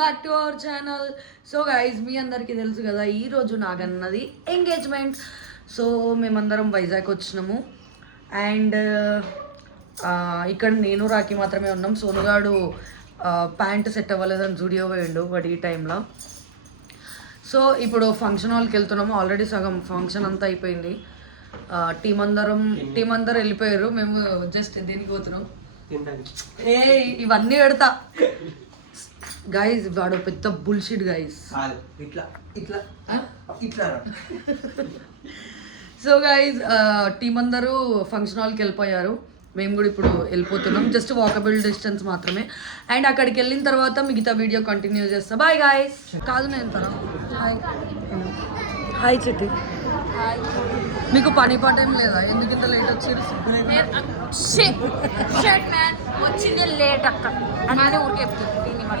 Back to our channel. So guys మీ అందరికీ తెలుసు కదా ఈరోజు నాగన్నది ఎంగేజ్మెంట్. సో మేమందరం వైజాగ్ వచ్చినాము అండ్ ఇక్కడ నేను రాఖీ మాత్రమే ఉన్నాం. సోనుగాడు ప్యాంట్ సెట్ అవ్వలేదని జూడియో పోయిండు బట్ ఈ టైంలో. సో ఇప్పుడు ఫంక్షన్ హాల్కి వెళ్తున్నాము. ఆల్రెడీ సగం ఫంక్షన్ అంతా అయిపోయింది. టీం అందరం వెళ్ళిపోయారు. మేము జస్ట్ దీనికి పోతున్నాం. ఏ ఇవన్నీ పెడతా గైజ్. వాడు పెద్ద bullshit guys. So guys team అందరూ ఫంక్షన్ హాల్కి వెళ్ళిపోయారు. మేము కూడా ఇప్పుడు వెళ్ళిపోతున్నాం. జస్ట్ వాకబుల్ డిస్టెన్స్ మాత్రమే. అండ్ అక్కడికి వెళ్ళిన తర్వాత మిగతా వీడియో కంటిన్యూ చేస్తా. Bye guys. కాదు నేను తన హాయ్ చిట్టి. మీకు పని పాట ఏం లేదా? ఎందుకు ఇంత లేట్ వచ్చారు? వచ్చింది లేట్ అక్క అని ఊరికే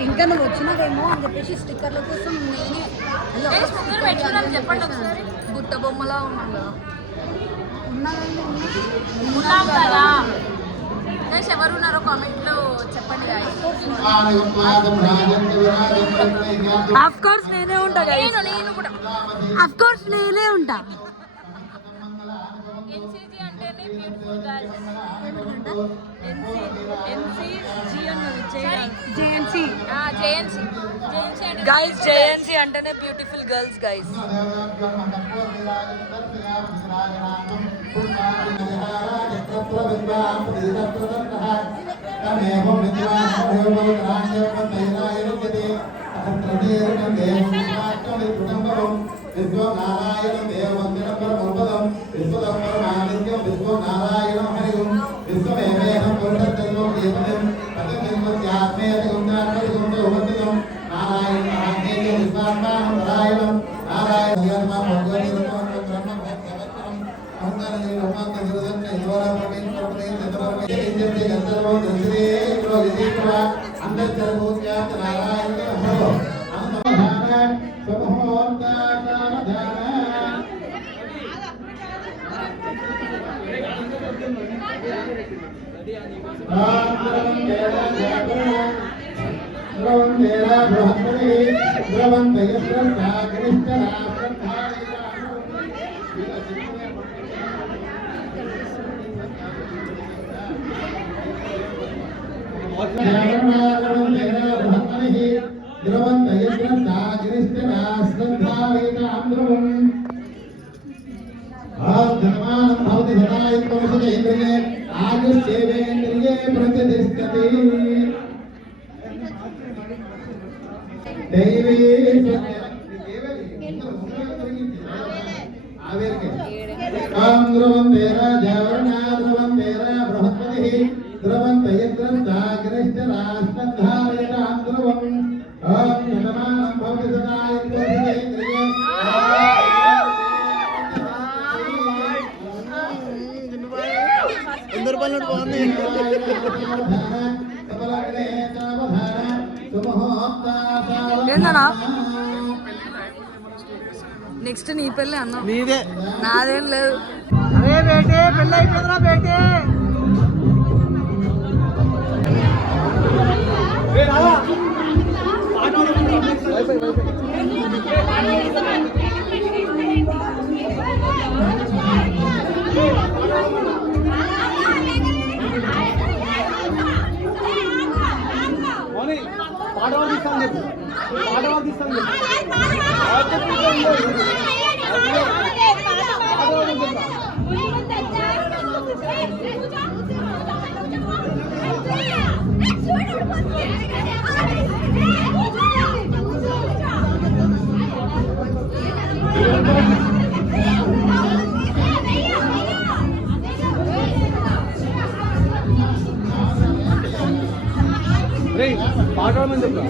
ఇంకా నువ్వు వచ్చినావేమో అని చెప్పేసి స్టిక్కర్ల కోసం నేనే చెప్పండి ఒకసారి. బుట్ట బొమ్మలా ఉన్నాం కదా. ఉన్నాం కదా. ఎవరు ఉన్నారో కామెంట్ లో చెప్పండి. ఆఫ్ కోర్స్ నేనే ఉంటా. నేను కూడా ఆఫ్ కోర్స్ నేనే ఉంటా. ఎన్సీజీ అంటేనే బ్యూటిఫుల్ గర్ల్స్. గైస్ జేఎన్సీ అంటేనే బ్యూటిఫుల్ గర్ల్స్ గైస్. విశ్వనారాయణం దేవమందిరం విశ్వదం విశ్వనారాయణం హరిం విశ్వమేవేహం పురుషత్వం దేవతం పదమిత్యాత్మేయగుణాత్మగుణోవర్తితం నారాయణం విశ్వాత్మానం నారాయణం నారాయణ ఏంటన్నా నెక్స్ట్ నీ పెళ్ళి అన్నా? నీదే. నాదేం లేదు. అరే బేటే పెళ్ళి అయిపోయిందిరా బేటే. పాడమని చెప్పు.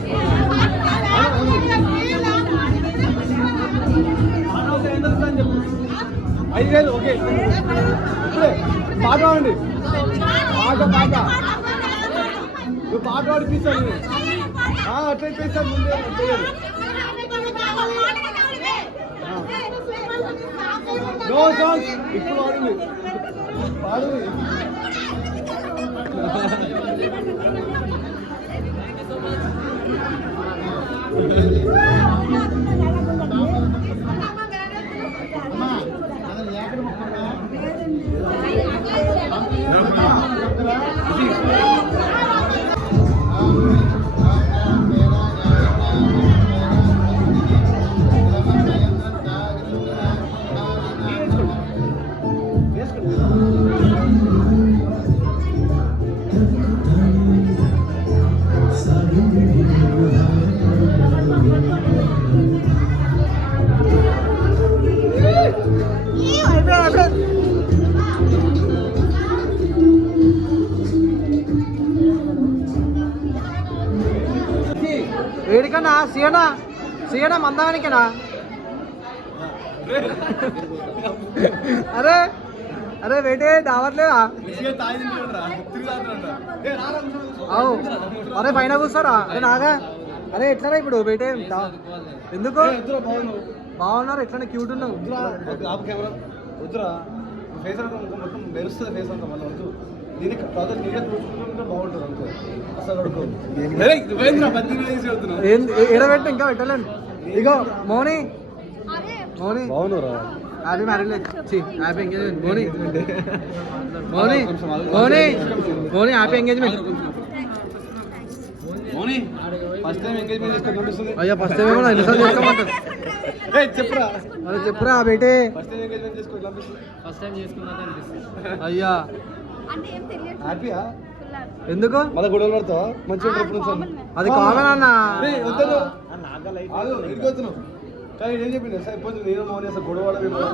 5,000 ఓకే. ఇప్పుడే పాట పాడండి. పాట నువ్వు పాట పాడిపిస్తాను. అట్లా ఇప్పిస్తాను. ముందే నో సాంగ్స్ ఇప్పుడు పాడండి. పాడు. వేడికన్నా సీయనా మందానికేనా అరే అరే వేటే దావట్లేదా అవు అరే పైన కూర్చోరా అరే నాగా అరే ఎట్లా ఇప్పుడు వేటే ఎందుకు బాగున్నారు ఎట్లా క్యూట్ ఉన్నావు వద్దురా ఫేస్ అంతా మొత్తం మెరుస్తుంది ఫేస్ అంతా మళ్ళీ వద్దు దీనికి ప్రాజెక్ట్ నీకే చూసుకుంటే బాగుంటుంది అంతే అసలు ఎడబెట్టి ఇంకా పెట్టలేను ఇగో మోని మోని బాగున్నారా హ్యాపీ మ్యారేజ్ హ్యాపీ ఎంగేజ్మెంట్ మోని మోని మోని మోని హ్యాపీ ఎంగేజ్మెంట్ మోని ఫస్ట్ టైం ఎంగేజ్మెంట్ చేసుకొని కనిపిస్తుంది అయ్యా ఫస్ట్ టైం కూడా ఎన్నిసార్లు చేసుకోమంటారు చెప్పురా అరే చెప్పురా బేటే ఫస్ట్ టైం ఎంగేజ్మెంట్ చేసుకొని కనిపిస్తుంది ఫస్ట్ టైం చేసుకున్నా అనిపిస్తుంది అయ్యా హ్యాపీయా ఎందుకు మళ్ళీ గొడవలు పడతావా మంచిగా ట్రిప్ అది కామన్ అన్న వద్దు ఇరిగొద్దును కానీ ఏం చెప్పింది సార్ ఇప్పుడు నేను మౌని అసలు గొడవ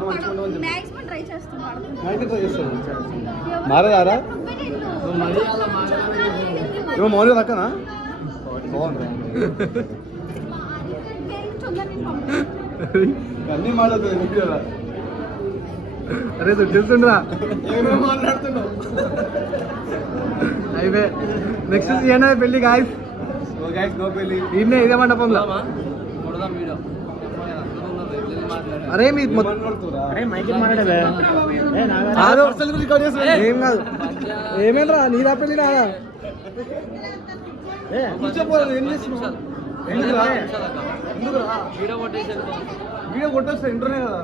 మంచిగా ఉండమని చెప్పి ట్రై చేస్తాను మారదారా ఏమో మౌని రక్కనా బాగుంది అన్నీ మాట్లాడుతుంది వీడియోలో అరే చూస్తుండ్రా ఏమేమి మాట్లాడుతున్నావు అయిపోయి నెక్స్ట్ సీఎన్ పెళ్లి గాయస్ నో గైస్ నో పెళ్లి ఈయనే ఇదే మండపంలో అరే మీ ఏం కాదు ఏమేంద్రా నీదా పెళ్లి రాదా ఏం చేస్తున్నావు వీడియో కొట్టేస్తా ఇంటర్నే కదా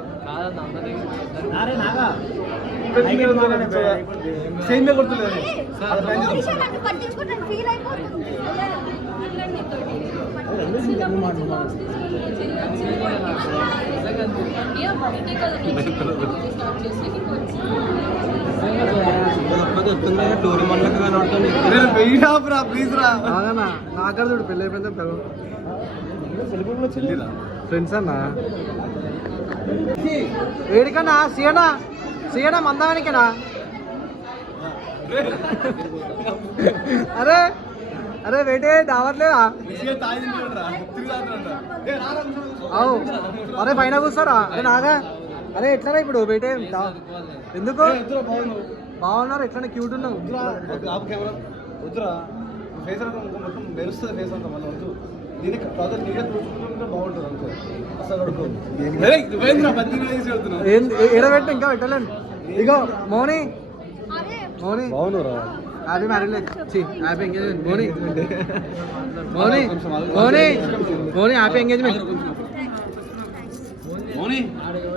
సేమ్ కొడుతుంది ప్లీజ్ రా నాకడ చూడు పెళ్ళి అయిపోయిందా పిల్లలు ఫ్రెండ్స్ అన్నా వేడికన్నా సీయనా మందానికేనా అరే అరే వేటే దావట్లేదా అవు అరే పైన కూర్చోరా అరే నాగా అరే ఎట్లా ఇప్పుడు వేటే ఎందుకు బాగున్నారు ఎట్లా క్యూట్ ఉన్నావు వద్దురా ఫేస్ అంతా మొత్తం మెరుస్తుంది ఫేస్ అంతా మళ్ళీ వద్దు దీనికి ప్రాజెక్ట్ నీకే చూసుకుంటే బాగుంటుంది అంతే అసలు ఎడబెట్టి ఇంకా పెట్టలేను ఇగో మోని మోని బాగున్నారా హ్యాపీ మ్యారేజ్ హ్యాపీ ఎంగేజ్మెంట్ మోని మోని మోని మోని హ్యాపీ ఎంగేజ్మెంట్ మోని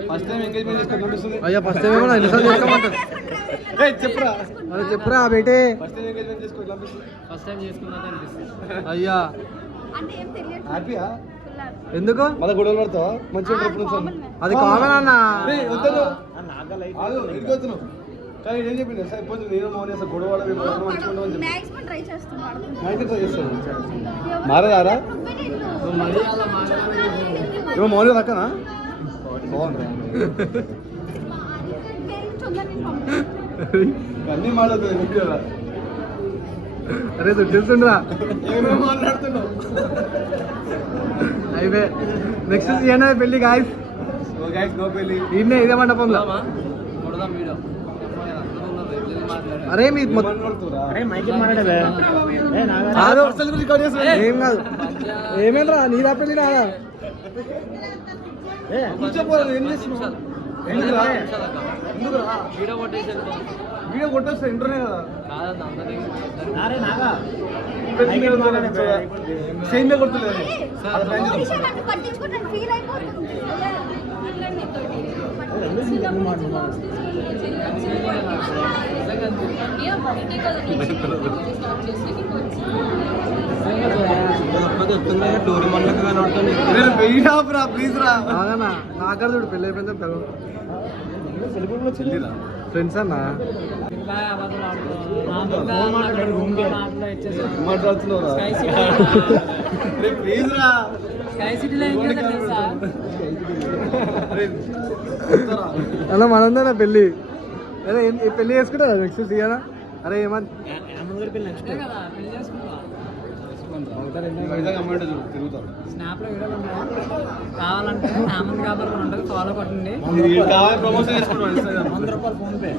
ఫస్ట్ టైం ఎంగేజ్మెంట్ చేసుకొని కనిపిస్తుంది అయ్యా ఫస్ట్ టైం కూడా ఎన్నిసార్లు చేసుకోమంటారు చెప్పురా అరే చెప్పురా బేటే ఫస్ట్ టైం ఎంగేజ్మెంట్ చేసుకొని కనిపిస్తుంది ఫస్ట్ టైం చేసుకున్నా అనిపిస్తుంది అయ్యా హ్యాపీయా ఎందుకు మళ్ళీ గొడవలు పడతావా మంచిగా ట్రిప్ అది కామన్ అన్న వద్దు ఇరిగొద్దును కానీ ఏం చెప్పింది సార్ ఇప్పుడు నేను మౌని అసలు గొడవ మంచిగా ఉండమని చెప్పి ట్రై చేస్తాను మారదారా ఏమో మౌని రక్కనా బాగుంది అన్నీ మాట్లాడుతుంది వీడియోలో అరే చూస్తుండ్రా ఏమేమి మాట్లాడుతున్నావు అయిపోయి నెక్స్ట్ సీఎన్ పెళ్లి గాయస్ నో గైస్ నో పెళ్లి ఈయనే ఇదే మండపంలో అరే మీ ఏం కాదు ఏమేంద్రా నీదా పెళ్లి రాదా ఏం చేస్తున్నావు వీడియో కొట్టొస్తా ఇంటర్నే కదా అరే నాగా సేమ్ కొడుతులేదు ప్లీజ్ రా నాకడ చూడు పెళ్ళి అయిపోయిందా చెల్లిరా ఫ్రెండ్స్ అన్నా మాట్లాడుతున్నావురా ప్లీజ్ రా అలా మనందరా పెళ్ళి అరే పెళ్ళి చేసుకుంటా నెక్స్ట్ తీయనా అరే ఏమని వైజాగ్ అమ్మాయి చూడు తిరుగుతారు కావాలంటే ఆమంది కాబట్టి ఉంటుంది ఫాలో కొట్టండి కావాలి ప్రమోషన్ చేసుకుంటాం ₹100 ఫోన్ పే